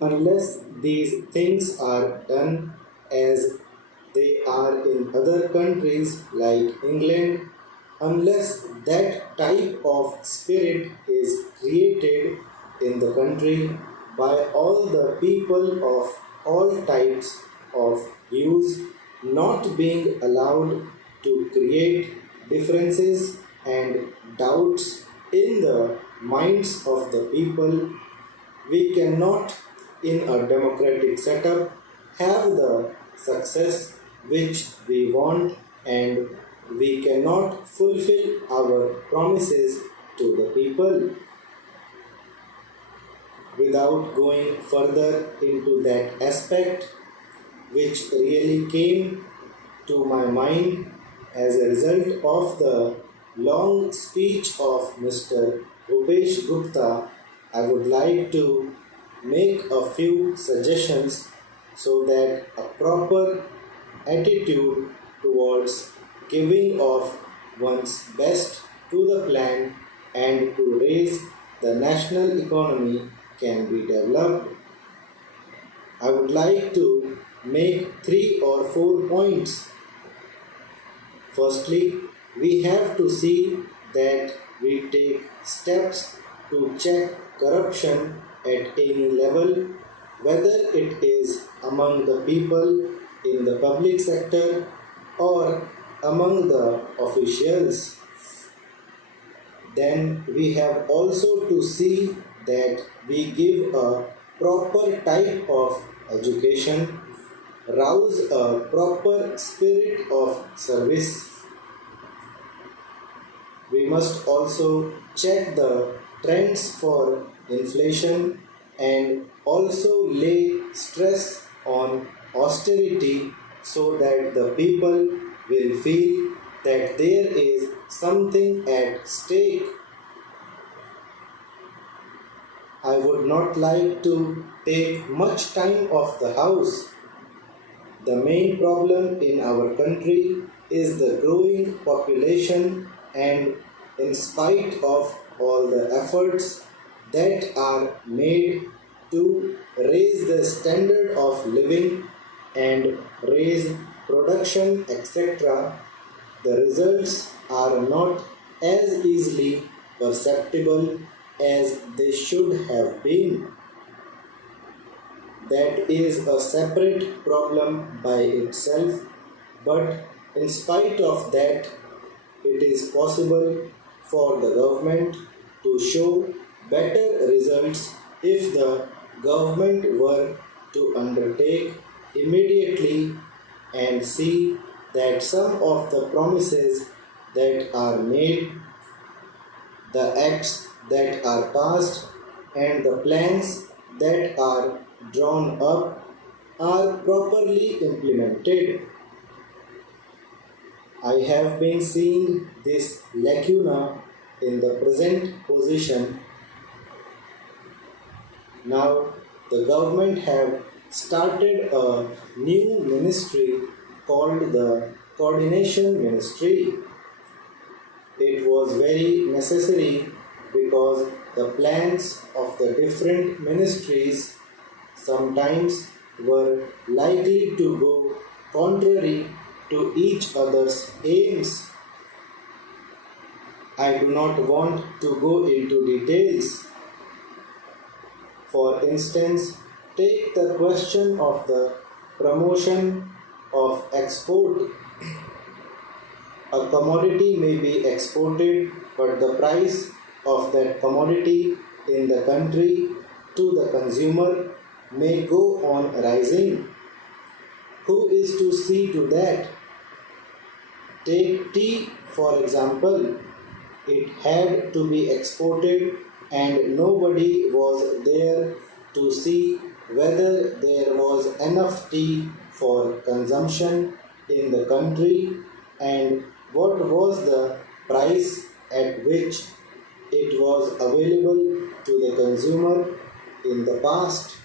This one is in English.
unless these things are done as they are in other countries like England, unless that type of spirit is created in the country by all the people of all types of views, not being allowed to create differences and doubts in the minds of the people, we cannot, in a democratic setup, have the success which we want, and we cannot fulfill our promises to the people. Without going further into that aspect, which really came to my mind as a result of the long speech of Mr. Rupesh Gupta, I would like to make a few suggestions so that a proper attitude towards giving of one's best to the plan and to raise the national economy can be developed. I would like to make 3 or 4 points. Firstly, we have to see that we take steps to check corruption at any level, whether it is among the people in the public sector or among the officials. Then we have also to see that we give a proper type of education, rouse a proper spirit of service. We must also check the trends for inflation and also lay stress on austerity so that the people will feel that there is something at stake. I would not like to take much time of the house. The main problem in our country is the growing population, and in spite of all the efforts that are made to raise the standard of living and raise production, etc., the results are not as easily perceptible as they should have been. That is a separate problem by itself, but in spite of that, it is possible for the government to show better results if the government were to undertake immediately and see that some of the promises that are made, the acts that are passed, and the plans that are drawn up are properly implemented. I have been seeing this lacuna in the present position. Now the government have started a new ministry called the Coordination Ministry. It was very necessary because the plans of the different ministries sometimes were likely to go contrary to each other's aims. I do not want to go into details. For instance, take the question of the promotion of export. A commodity may be exported, but the price of that commodity in the country to the consumer may go on rising. Who is to see to that? Take tea for example. It had to be exported and nobody was there to see whether there was enough tea for consumption in the country and what was the price at which it was available to the consumer in the past.